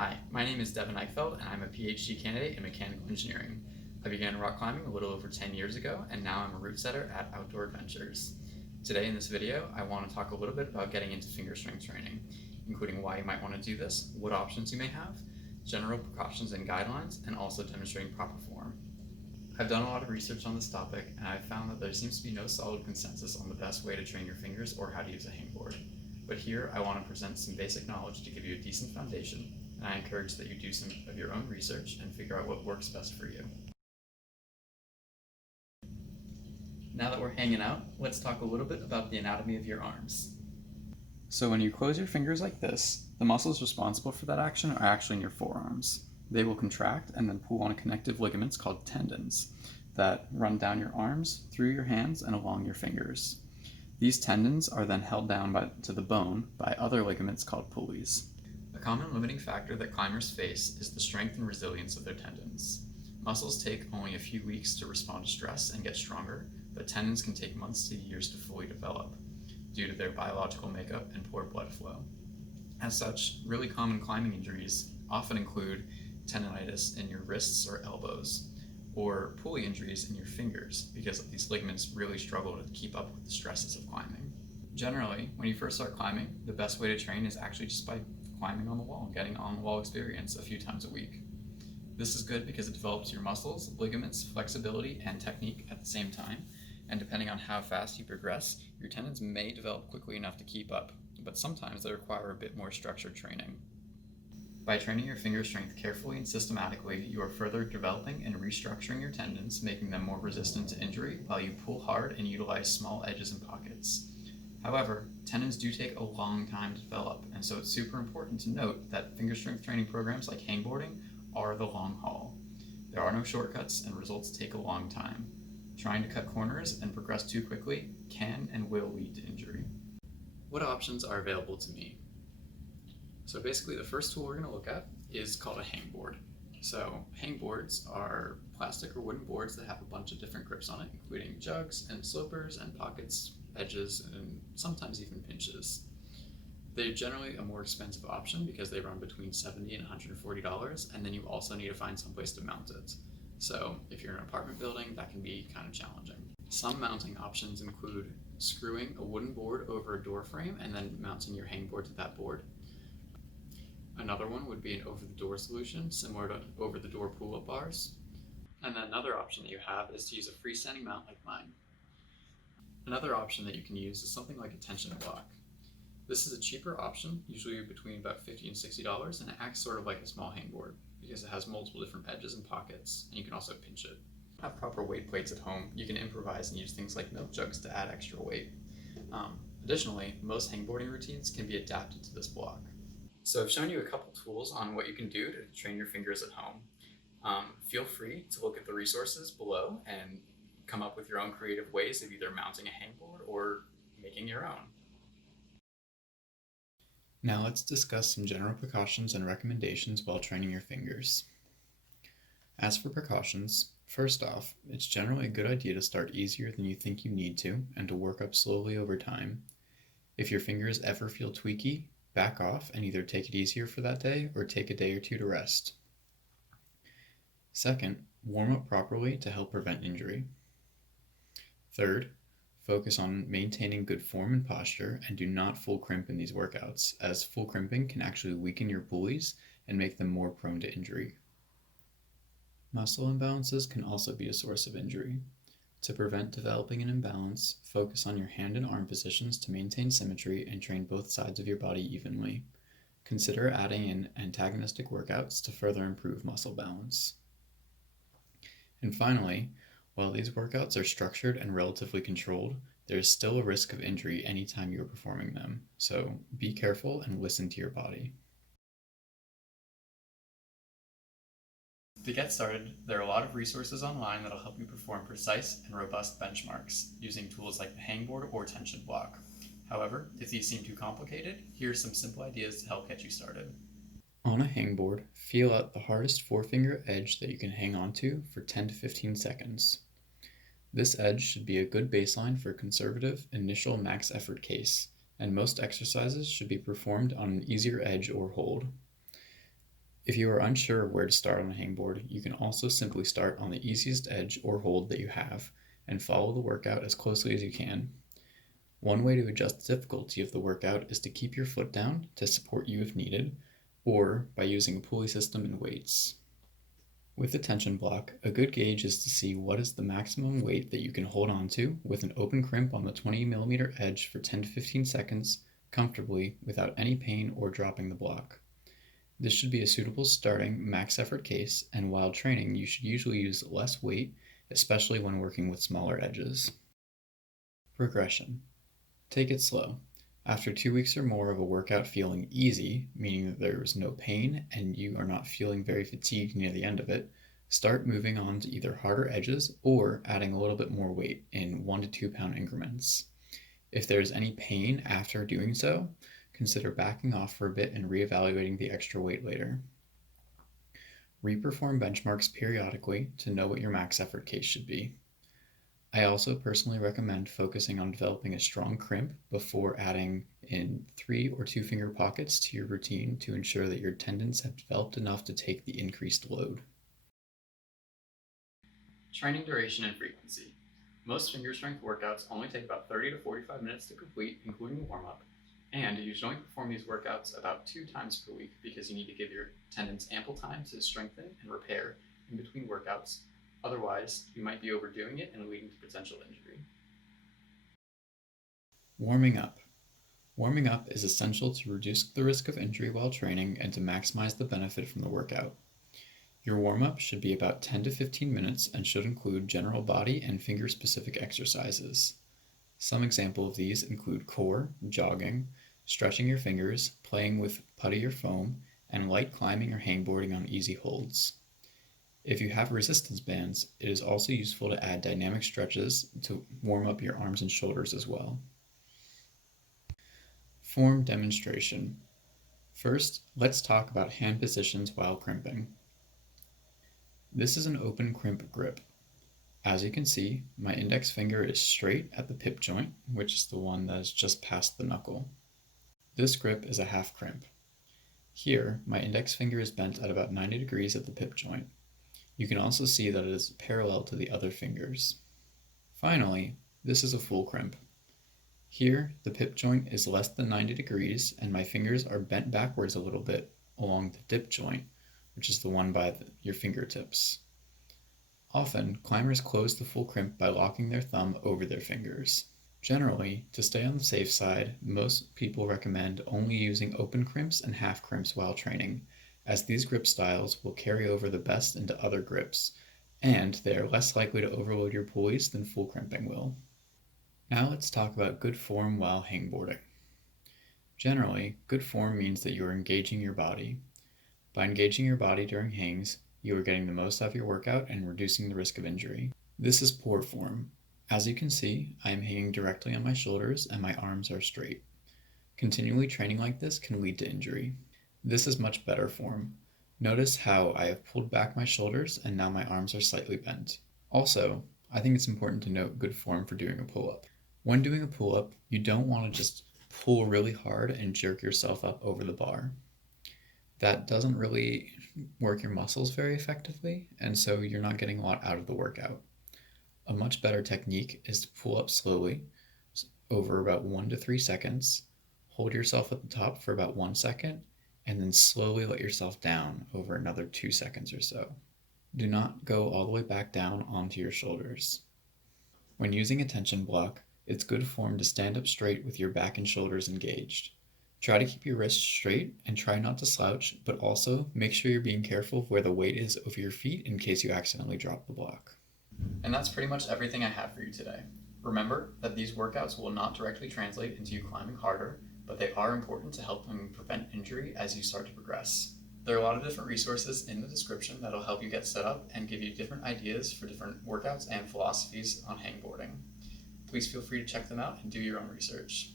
Hi, my name is Devin Eichfeld, and I'm a PhD candidate in mechanical engineering. I began rock climbing a little over 10 years ago, and now I'm a route setter at Outdoor Adventures. Today in this video, I want to talk a little bit about getting into finger strength training, including why you might want to do this, what options you may have, general precautions and guidelines, and also demonstrating proper form. I've done a lot of research on this topic, and I've found that there seems to be no solid consensus on the best way to train your fingers or how to use a hangboard. But here, I want to present some basic knowledge to give you a decent foundation, and I encourage that you do some of your own research and figure out what works best for you. Now that we're hanging out, let's talk a little bit about the anatomy of your arms. So when you close your fingers like this, the muscles responsible for that action are actually in your forearms. They will contract and then pull on connective ligaments called tendons that run down your arms, through your hands, and along your fingers. These tendons are then held down to the bone by other ligaments called pulleys. A common limiting factor that climbers face is the strength and resilience of their tendons. Muscles take only a few weeks to respond to stress and get stronger, but tendons can take months to years to fully develop due to their biological makeup and poor blood flow. As such, really common climbing injuries often include tendonitis in your wrists or elbows, or pulley injuries in your fingers because these ligaments really struggle to keep up with the stresses of climbing. Generally, when you first start climbing, the best way to train is actually just by climbing on the wall and getting on the wall experience a few times a week. This is good because it develops your muscles, ligaments, flexibility, and technique at the same time, and depending on how fast you progress, your tendons may develop quickly enough to keep up, but sometimes they require a bit more structured training. By training your finger strength carefully and systematically, you are further developing and restructuring your tendons, making them more resistant to injury while you pull hard and utilize small edges and pockets. However, tendons do take a long time to develop, and so it's super important to note that finger strength training programs like hangboarding are the long haul. There are no shortcuts, and results take a long time. Trying to cut corners and progress too quickly can and will lead to injury. What options are available to me? So basically the first tool we're going to look at is called a hangboard. So hangboards are plastic or wooden boards that have a bunch of different grips on it, including jugs and slopers and pockets, edges, and sometimes even pinches. They're generally a more expensive option because they run between $70 and $140, and then you also need to find some place to mount it. So if you're in an apartment building, that can be kind of challenging. Some mounting options include screwing a wooden board over a door frame and then mounting your hangboard to that board. Another one would be an over-the-door solution, similar to over-the-door pull-up bars. And then another option that you have is to use a freestanding mount like mine. Another option that you can use is something like a tension block. This is a cheaper option, usually between about $50 and $60, and it acts sort of like a small hangboard because it has multiple different edges and pockets, and you can also pinch it. If you have proper weight plates at home, you can improvise and use things like milk jugs to add extra weight. Additionally, most hangboarding routines can be adapted to this block. So I've shown you a couple tools on what you can do to train your fingers at home. Feel free to look at the resources below and come up with your own creative ways of either mounting a hangboard or making your own. Now let's discuss some general precautions and recommendations while training your fingers. As for precautions, first off, it's generally a good idea to start easier than you think you need to and to work up slowly over time. If your fingers ever feel tweaky, back off and either take it easier for that day or take a day or two to rest. Second, warm up properly to help prevent injury. Third, focus on maintaining good form and posture and do not full crimp in these workouts, as full crimping can actually weaken your pulleys and make them more prone to injury. Muscle imbalances can also be a source of injury. To prevent developing an imbalance, focus on your hand and arm positions to maintain symmetry and train both sides of your body evenly. Consider adding in antagonistic workouts to further improve muscle balance. And finally, while these workouts are structured and relatively controlled, there is still a risk of injury anytime you are performing them, so be careful and listen to your body. To get started, there are a lot of resources online that will help you perform precise and robust benchmarks using tools like the hangboard or tension block. However, if these seem too complicated, here are some simple ideas to help get you started. On a hangboard, feel out the hardest forefinger edge that you can hang onto for 10 to 15 seconds. This edge should be a good baseline for a conservative initial max effort case, and most exercises should be performed on an easier edge or hold. If you are unsure of where to start on a hangboard, you can also simply start on the easiest edge or hold that you have and follow the workout as closely as you can. One way to adjust the difficulty of the workout is to keep your foot down to support you if needed, or by using a pulley system and weights. With the tension block, a good gauge is to see what is the maximum weight that you can hold on to with an open crimp on the 20mm edge for 10 to 15 seconds comfortably without any pain or dropping the block. This should be a suitable starting max effort case, and while training you should usually use less weight, especially when working with smaller edges. Progression. Take it slow. After 2 weeks or more of a workout feeling easy, meaning that there is no pain and you are not feeling very fatigued near the end of it, start moving on to either harder edges or adding a little bit more weight in 1 to 2 pound increments. If there is any pain after doing so, consider backing off for a bit and reevaluating the extra weight later. Reperform benchmarks periodically to know what your max effort case should be. I also personally recommend focusing on developing a strong crimp before adding in 3 or 2 finger pockets to your routine to ensure that your tendons have developed enough to take the increased load. Training duration and frequency. Most finger strength workouts only take about 30 to 45 minutes to complete, including warm-up, and you should only perform these workouts about 2 times per week because you need to give your tendons ample time to strengthen and repair in between workouts. Otherwise, you might be overdoing it and leading to potential injury. Warming up. Warming up is essential to reduce the risk of injury while training and to maximize the benefit from the workout. Your warm-up should be about 10 to 15 minutes and should include general body and finger-specific exercises. Some examples of these include core, jogging, stretching your fingers, playing with putty or foam, and light climbing or hangboarding on easy holds. If you have resistance bands, it is also useful to add dynamic stretches to warm up your arms and shoulders as well. Form demonstration. First, let's talk about hand positions while crimping. This is an open crimp grip. As you can see, my index finger is straight at the pip joint, which is the one that is just past the knuckle. This grip is a half crimp. Here, my index finger is bent at about 90 degrees at the pip joint. You can also see that it is parallel to the other fingers. Finally, this is a full crimp. Here, the pip joint is less than 90 degrees and my fingers are bent backwards a little bit along the dip joint, which is the one by your fingertips. Often, climbers close the full crimp by locking their thumb over their fingers. Generally, to stay on the safe side, most people recommend only using open crimps and half crimps while training, as these grip styles will carry over the best into other grips, and they are less likely to overload your pulleys than full crimping will. Now let's talk about good form while hangboarding. Generally, good form means that you are engaging your body. By engaging your body during hangs, you are getting the most out of your workout and reducing the risk of injury. This is poor form. As you can see, I am hanging directly on my shoulders and my arms are straight. Continually training like this can lead to injury. This is much better form. Notice how I have pulled back my shoulders and now my arms are slightly bent. Also, I think it's important to note good form for doing a pull-up. When doing a pull-up, you don't want to just pull really hard and jerk yourself up over the bar. That doesn't really work your muscles very effectively, and so you're not getting a lot out of the workout. A much better technique is to pull up slowly over about 1 to 3 seconds, hold yourself at the top for about 1 second, and then slowly let yourself down over another 2 seconds or so. Do not go all the way back down onto your shoulders. When using a tension block, it's good form to stand up straight with your back and shoulders engaged. Try to keep your wrists straight and try not to slouch, but also make sure you're being careful of where the weight is over your feet in case you accidentally drop the block. And that's pretty much everything I have for you today. Remember that these workouts will not directly translate into you climbing harder, but they are important to helping prevent injury as you start to progress. There are a lot of different resources in the description that'll help you get set up and give you different ideas for different workouts and philosophies on hangboarding. Please feel free to check them out and do your own research.